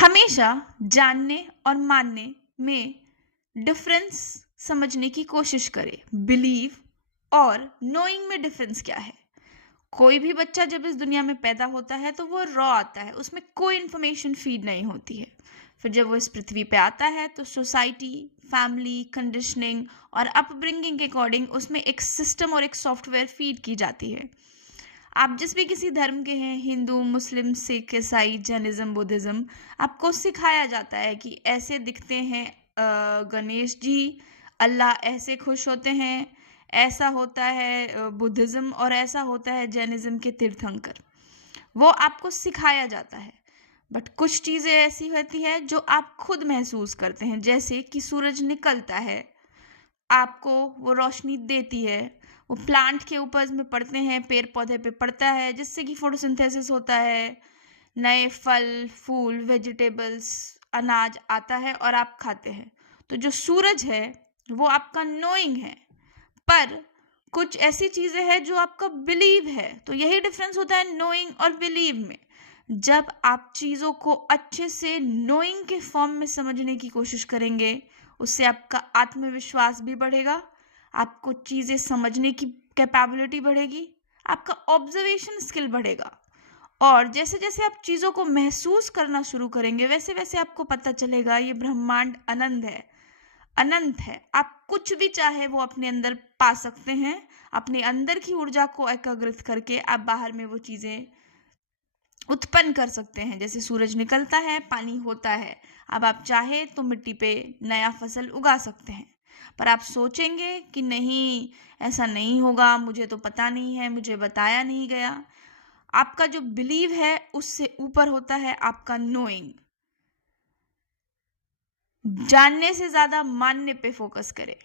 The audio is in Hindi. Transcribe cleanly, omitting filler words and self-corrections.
हमेशा जानने और मानने में डिफरेंस समझने की कोशिश करें। बिलीव और नोइंग में डिफरेंस क्या है? कोई भी बच्चा जब इस दुनिया में पैदा होता है तो वो रॉ आता है, उसमें कोई इन्फॉर्मेशन फीड नहीं होती है। फिर जब वो इस पृथ्वी पे आता है तो सोसाइटी, फैमिली, कंडीशनिंग और अपब्रिंगिंग के अकॉर्डिंग उसमें एक सिस्टम और एक सॉफ्टवेयर फीड की जाती है। आप जिस भी किसी धर्म के हैं, हिंदू, मुस्लिम, सिख, ईसाई, जैनिज्म, बुद्धिज्म, आपको सिखाया जाता है कि ऐसे दिखते हैं गणेश जी, अल्लाह ऐसे खुश होते हैं, ऐसा होता है बुद्धिज्म, और ऐसा होता है जैनिज्म के तीर्थंकर। वो आपको सिखाया जाता है। बट कुछ चीज़ें ऐसी होती है जो आप खुद महसूस करते हैं, जैसे कि सूरज निकलता है, आपको वो रोशनी देती है, वो प्लांट के उपज में पड़ते हैं, पेड़ पौधे पे पड़ता है, जिससे कि फोटोसिंथेसिस होता है, नए फल, फूल, वेजिटेबल्स, अनाज आता है और आप खाते हैं। तो जो सूरज है वो आपका नोइंग है, पर कुछ ऐसी चीज़ें हैं जो आपका बिलीव है। तो यही डिफरेंस होता है नोइंग और बिलीव में। जब आप चीज़ों को अच्छे से नोइंग के फॉर्म में समझने की कोशिश करेंगे, उससे आपका आत्मविश्वास भी बढ़ेगा, आपको चीज़ें समझने की कैपेबिलिटी बढ़ेगी, आपका ऑब्जर्वेशन स्किल बढ़ेगा। और जैसे जैसे आप चीज़ों को महसूस करना शुरू करेंगे, वैसे वैसे आपको पता चलेगा ये ब्रह्मांड अनंत है, अनंत है। आप कुछ भी चाहे वो अपने अंदर पा सकते हैं। अपने अंदर की ऊर्जा को एकाग्रित करके आप बाहर में वो चीज़ें उत्पन्न कर सकते हैं। जैसे सूरज निकलता है, पानी होता है, अब आप चाहे तो मिट्टी पे नया फसल उगा सकते हैं। पर आप सोचेंगे कि नहीं, ऐसा नहीं होगा, मुझे तो पता नहीं है, मुझे बताया नहीं गया। आपका जो बिलीव है उससे ऊपर होता है आपका नोइंग। जानने से ज़्यादा मानने पे फोकस करें।